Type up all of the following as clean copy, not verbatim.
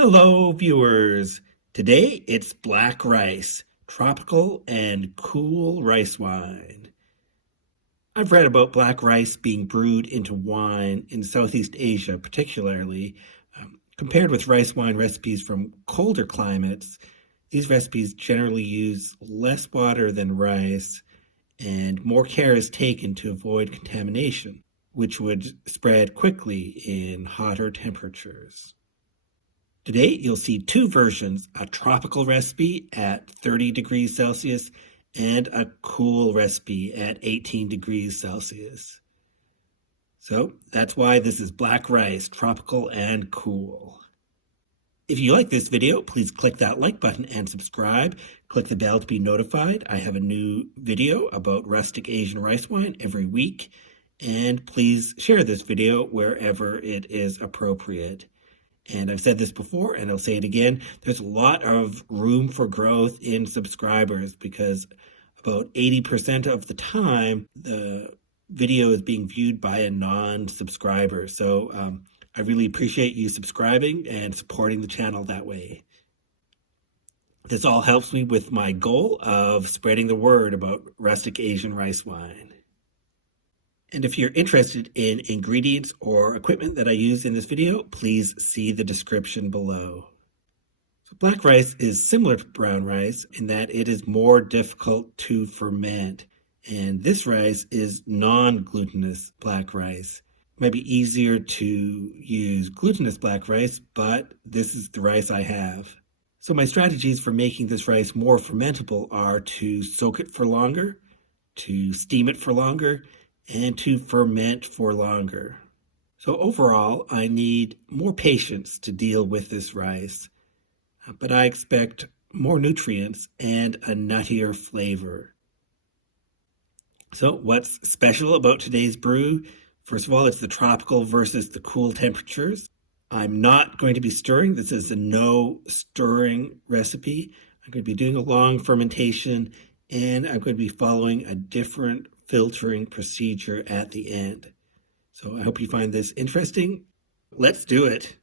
Hello, viewers. Today it's black rice, tropical and cool rice wine. I've read about black rice being brewed into wine in Southeast Asia, particularly. Compared with rice wine recipes from colder climates, these recipes generally use less water than rice, and more care is taken to avoid contamination, which would spread quickly in hotter temperatures. Today, you'll see two versions, a tropical recipe at 30 degrees Celsius and a cool recipe at 18 degrees Celsius. So that's why this is black rice, tropical and cool. If you like this video, please click that like button and subscribe. Click the bell to be notified. I have a new video about rustic Asian rice wine every week. And please share this video wherever it is appropriate. And I've said this before, and I'll say it again, there's a lot of room for growth in subscribers because about 80% of the time, the video is being viewed by a non-subscriber. So I really appreciate you subscribing and supporting the channel that way. This all helps me with my goal of spreading the word about rustic Asian rice wine. And if you're interested in ingredients or equipment that I use in this video, please see the description below. So black rice is similar to brown rice in that it is more difficult to ferment. And this rice is non-glutinous black rice. It might be easier to use glutinous black rice, but this is the rice I have. So my strategies for making this rice more fermentable are to soak it for longer, to steam it for longer, and to ferment for longer. So overall, I need more patience to deal with this rice, but I expect more nutrients and a nuttier flavor. So what's special about today's brew? First of all, it's the tropical versus the cool temperatures. I'm not going to be stirring. This is a no stirring recipe. I'm going to be doing a long fermentation, and I'm going to be following a different filtering procedure at the end. So I hope you find this interesting. Let's do it.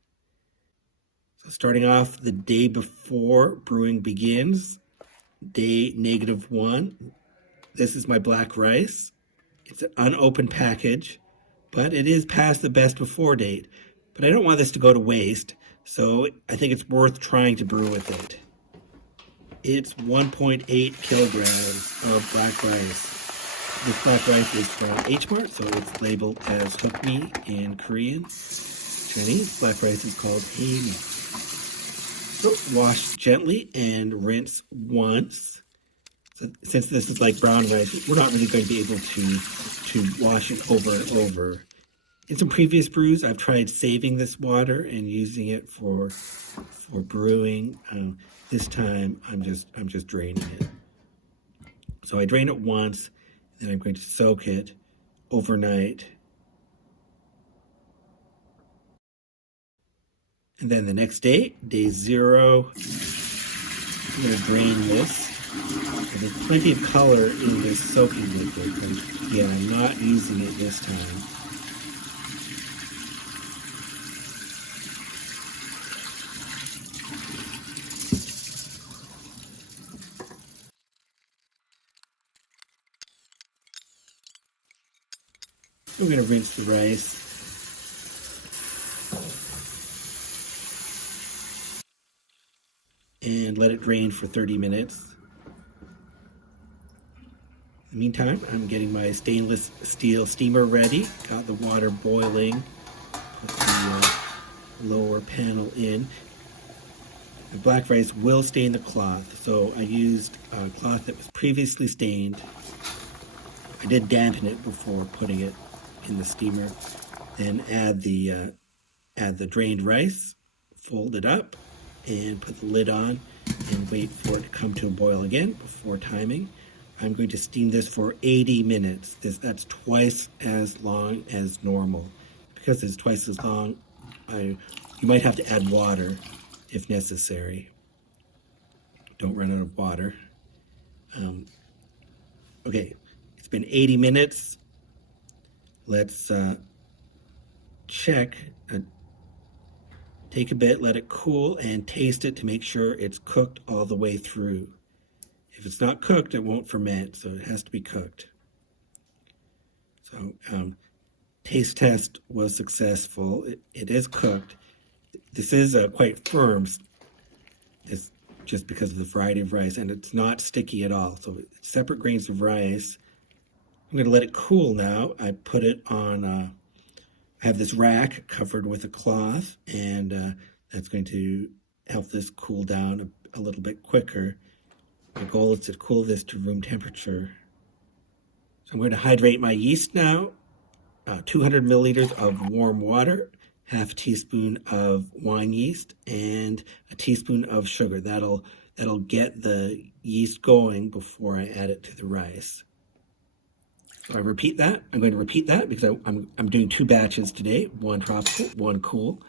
So starting off the day before brewing begins, day -1. This is my black rice. It's an unopened package, but it is past the best before date. But I don't want this to go to waste, so I think it's worth trying to brew with it. It's 1.8 kilograms of black rice. This black rice is from H-Mart, so it's labeled as Hukmi in Korean. Chinese black rice is called Hae. So wash gently and rinse once. So since this is like brown rice, we're not really going to be able to wash it over and over. In some previous brews, I've tried saving this water and using it for brewing. This time, I'm just draining it. So I drain it once. Then I'm going to soak it overnight. And then the next day, day 0, I'm going to drain this. And there's plenty of color in this soaking liquid, but yeah, I'm not using it this time. I'm going to rinse the rice. And let it drain for 30 minutes. In the meantime, I'm getting my stainless steel steamer ready. Got the water boiling. Put the lower panel in. The black rice will stain the cloth, so I used a cloth that was previously stained. I did dampen it before putting it in the steamer. Then add the drained rice, fold it up, and put the lid on and wait for it to come to a boil again before timing. I'm going to steam this for 80 minutes. That's twice as long as normal. Because it's twice as long, you might have to add water if necessary. Don't run out of water. Okay, it's been 80 minutes. Let's check Take a bit, let it cool, and taste it to make sure it's cooked all the way through. If it's not cooked, it won't ferment, so it has to be cooked. So taste test was successful. It is cooked. This is quite firm, it's just because of the variety of rice, and it's not sticky at all. So it's separate grains of rice. I'm going to let it cool now. I put it on, I have this rack covered with a cloth, and that's going to help this cool down a little bit quicker. My goal is to cool this to room temperature. So I'm going to hydrate my yeast now. 200 milliliters of warm water, half a teaspoon of wine yeast, and a teaspoon of sugar. That'll get the yeast going before I add it to the rice. So I repeat that. I'm going to repeat that because I'm doing 2 batches today, one tropical, one cool.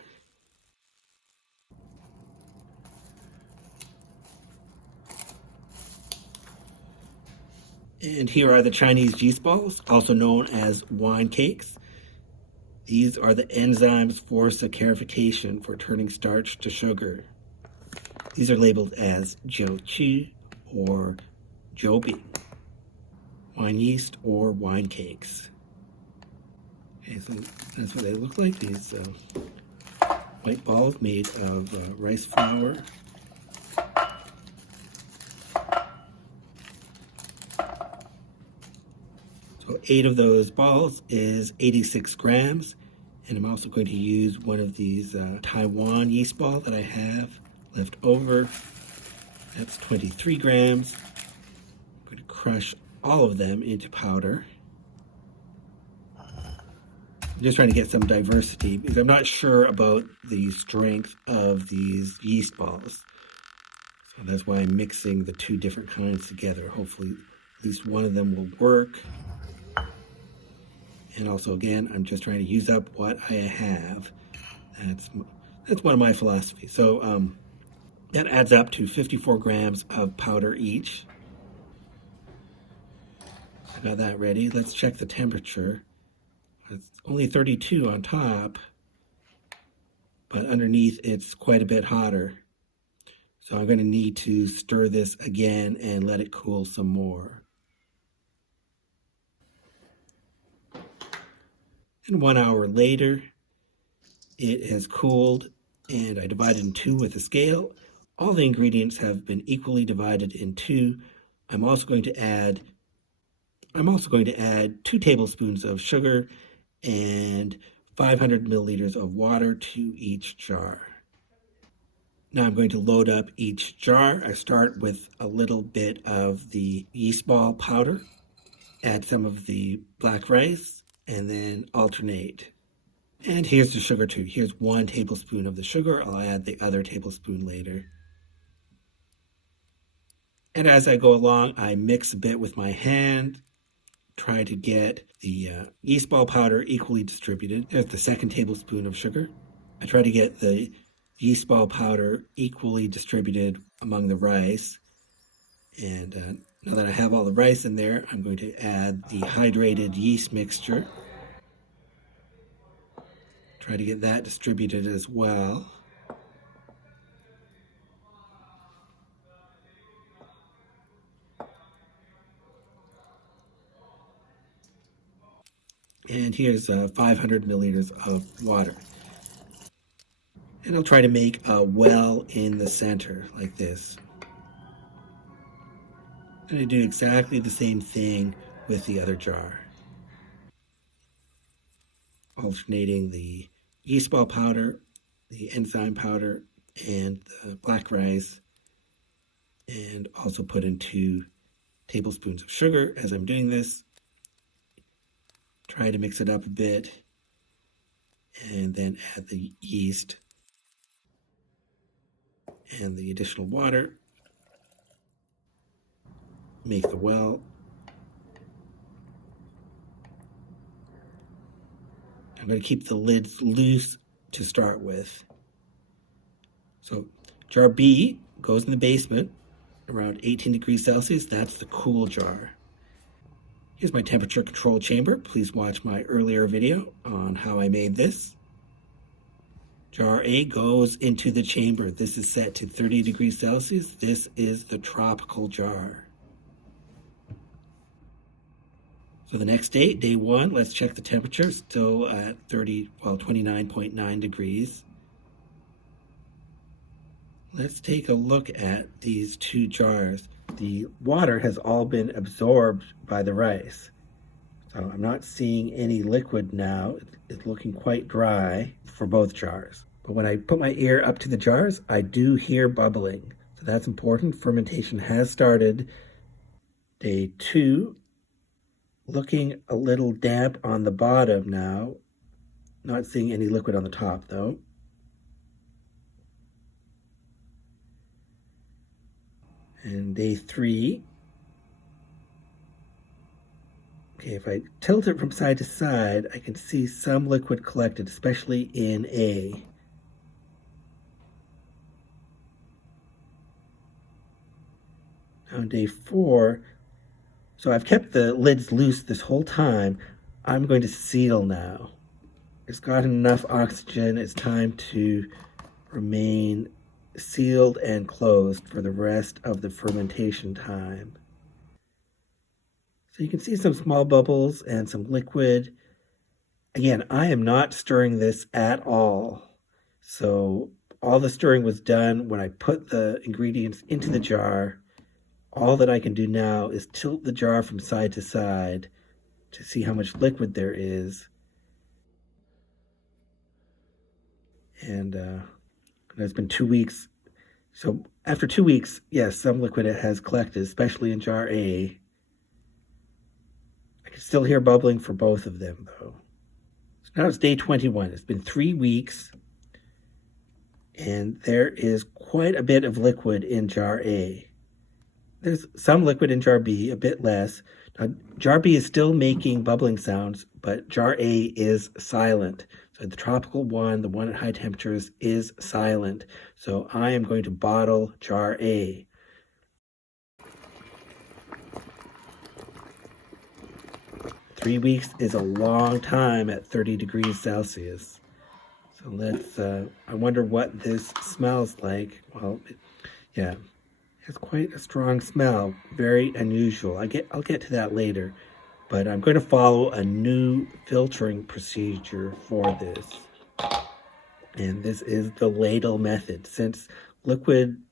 And here are the Chinese yeast balls, also known as wine cakes. These are the enzymes for saccharification, for turning starch to sugar. These are labeled as jiuqi or jobi, wine yeast or wine cakes. Okay, so that's what they look like, these white balls made of rice flour. So 8 of those balls is 86 grams. And I'm also going to use one of these Taiwan yeast balls that I have left over. That's 23 grams. I'm going to crush all of them into powder. I'm just trying to get some diversity because I'm not sure about the strength of these yeast balls. So that's why I'm mixing the 2 different kinds together. Hopefully at least one of them will work. And also, again, I'm just trying to use up what I have. That's one of my philosophies. So that adds up to 54 grams of powder each. I got that ready. Let's check the temperature. It's only 32 on top, but underneath it's quite a bit hotter. So I'm going to need to stir this again and let it cool some more. And 1 hour later, it has cooled, and I divided in 2 with a scale. All the ingredients have been equally divided in 2. I'm also going to add 2 tablespoons of sugar and 500 milliliters of water to each jar. Now I'm going to load up each jar. I start with a little bit of the yeast ball powder, add some of the black rice, and then alternate. And here's the sugar too. Here's 1 tablespoon of the sugar. I'll add the other tablespoon later. And as I go along, I mix a bit with my hand, try to get the yeast ball powder equally distributed. There's the 2nd tablespoon of sugar. I try to get the yeast ball powder equally distributed among the rice. And now that I have all the rice in there, I'm going to add the hydrated yeast mixture. Try to get that distributed as well. And here's 500 milliliters of water. And I'll try to make a well in the center like this. I'm going to do exactly the same thing with the other jar. Alternating the yeast ball powder, the enzyme powder, and the black rice. And also put in 2 tablespoons of sugar as I'm doing this. Try to mix it up a bit. And then add the yeast and the additional water. Make the well. I'm going to keep the lids loose to start with. So jar B goes in the basement around 18 degrees Celsius. That's the cool jar. Here's my temperature control chamber. Please watch my earlier video on how I made this. Jar A goes into the chamber. This is set to 30 degrees Celsius. This is the tropical jar. So the next day, day 1, let's check the temperature. Still at 29.9 degrees. Let's take a look at these two jars. The water has all been absorbed by the rice. So I'm not seeing any liquid now. It's looking quite dry for both jars. But when I put my ear up to the jars, I do hear bubbling. So that's important. Fermentation has started. Day 2, looking a little damp on the bottom now. Not seeing any liquid on the top though. And day 3, okay, if I tilt it from side to side, I can see some liquid collected, especially in A. Now on day 4, so I've kept the lids loose this whole time. I'm going to seal now. It's gotten enough oxygen. It's time to remain sealed and closed for the rest of the fermentation time. So you can see some small bubbles and some liquid. Again, I am not stirring this at all. So all the stirring was done when I put the ingredients into the jar. All that I can do now is tilt the jar from side to side to see how much liquid there is. And it's been 2 weeks. So after 2 weeks, yes, some liquid has collected, especially in jar A. I can still hear bubbling for both of them, though. So now it's day 21. It's been 3 weeks, and there is quite a bit of liquid in jar A. There's some liquid in jar B, a bit less. Now, jar B is still making bubbling sounds, but jar A is silent. So the tropical one, the one at high temperatures, is silent. So I am going to bottle jar A. Three weeks is a long time at 30 degrees Celsius. So let's, I wonder what this smells like. Well, yeah, it has quite a strong smell, very unusual. I'll get to that later. But I'm going to follow a new filtering procedure for this. And this is the ladle method. Since liquid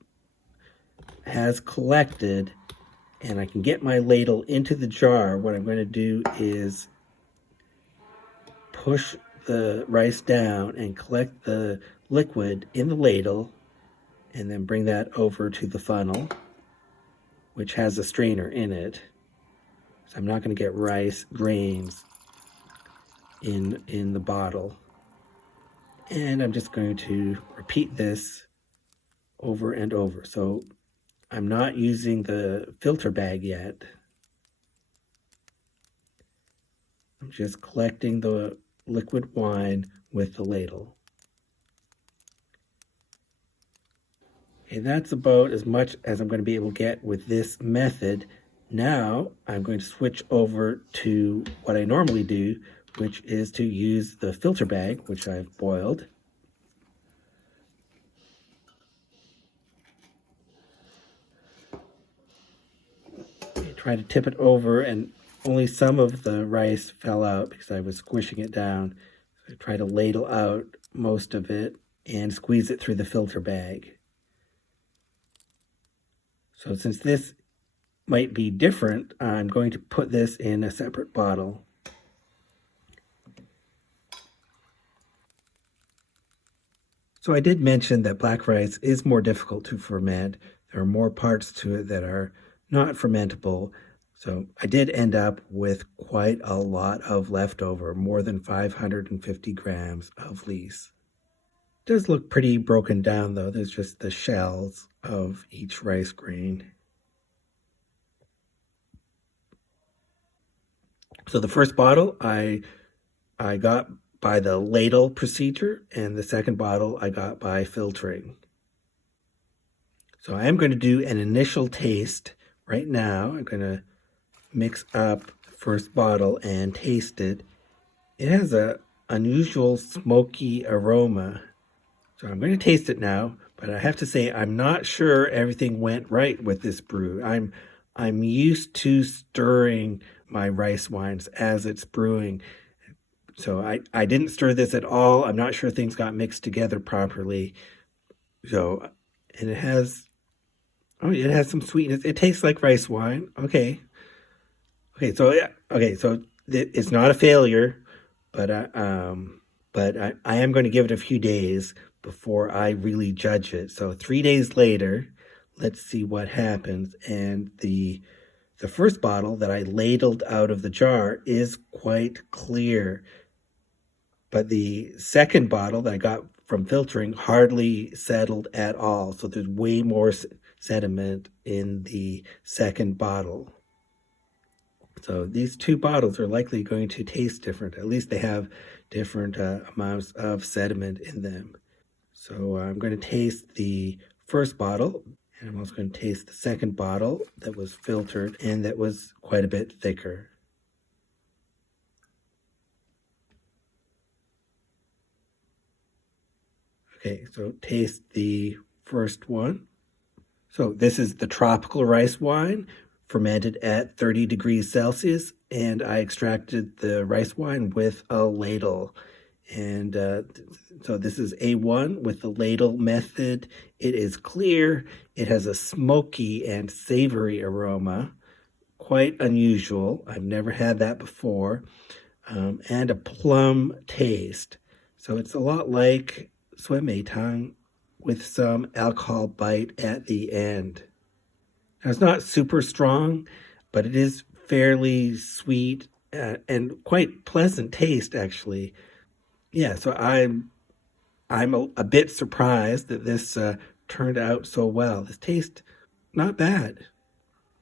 has collected and I can get my ladle into the jar, what I'm going to do is push the rice down and collect the liquid in the ladle and then bring that over to the funnel, which has a strainer in it. So I'm not going to get rice grains in the bottle. And I'm just going to repeat this over and over. So I'm not using the filter bag yet. I'm just collecting the liquid wine with the ladle. Okay, that's about as much as I'm going to be able to get with this method. Now I'm going to switch over to what I normally do, which is to use the filter bag, which I've boiled. Okay, try to tip it over, and only some of the rice fell out because I was squishing it down. So I try to ladle out most of it and squeeze it through the filter bag. So since this might be different, I'm going to put this in a separate bottle. So I did mention that black rice is more difficult to ferment. There are more parts to it that are not fermentable. So I did end up with quite a lot of leftover, more than 550 grams of lees. It does look pretty broken down though. There's just the shells of each rice grain. So the first bottle I got by the ladle procedure, and the second bottle I got by filtering. So I am going to do an initial taste right now. I'm going to mix up the first bottle and taste it. It has a unusual smoky aroma. So I'm going to taste it now, but I have to say I'm not sure everything went right with this brew. I'm used to stirring my rice wines as it's brewing. So I didn't stir this at all. I'm not sure things got mixed together properly. So, and it has some sweetness. It tastes like rice wine. Okay. So it's not a failure, but I am going to give it a few days before I really judge it. So 3 days later, let's see what happens. And the first bottle that I ladled out of the jar is quite clear, but the second bottle that I got from filtering hardly settled at all. So there's way more sediment in the second bottle. So these two bottles are likely going to taste different. At least they have different amounts of sediment in them. So I'm going to taste the first bottle, and I'm also going to taste the second bottle that was filtered and that was quite a bit thicker. Okay, so taste the first one. So this is the tropical rice wine, fermented at 30 degrees Celsius, and I extracted the rice wine with a ladle. And so this is A1 with the ladle method. It is clear. It has a smoky and savory aroma, quite unusual. I've never had that before, and a plum taste. So it's a lot like 酸梅汤 with some alcohol bite at the end. Now, it's not super strong, but it is fairly sweet and quite pleasant taste, actually. Yeah, so I'm a bit surprised that this turned out so well. This tastes not bad.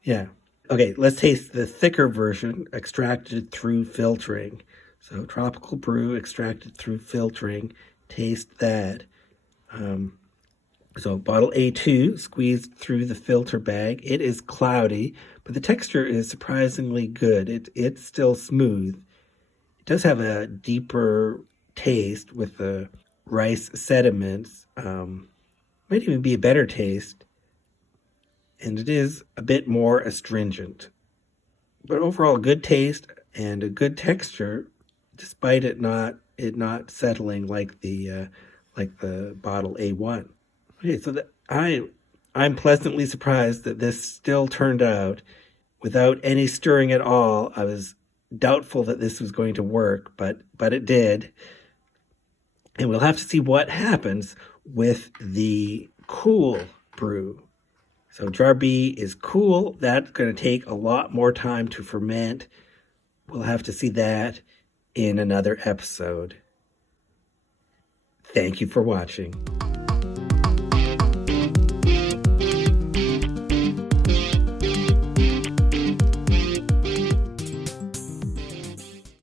Yeah. Okay, let's taste the thicker version extracted through filtering. So tropical brew extracted through filtering. Taste that. So bottle A2 squeezed through the filter bag. It is cloudy, but the texture is surprisingly good. It's still smooth. It does have a deeper taste with the rice sediments. Might even be a better taste. And it is a bit more astringent. But overall, good taste and a good texture, despite it not settling like the bottle A1. Okay, so I'm pleasantly surprised that this still turned out without any stirring at all. I was doubtful that this was going to work, but it did. And we'll have to see what happens with the cool brew. So jar B is cool. That's going to take a lot more time to ferment. We'll have to see that in another episode. Thank you for watching.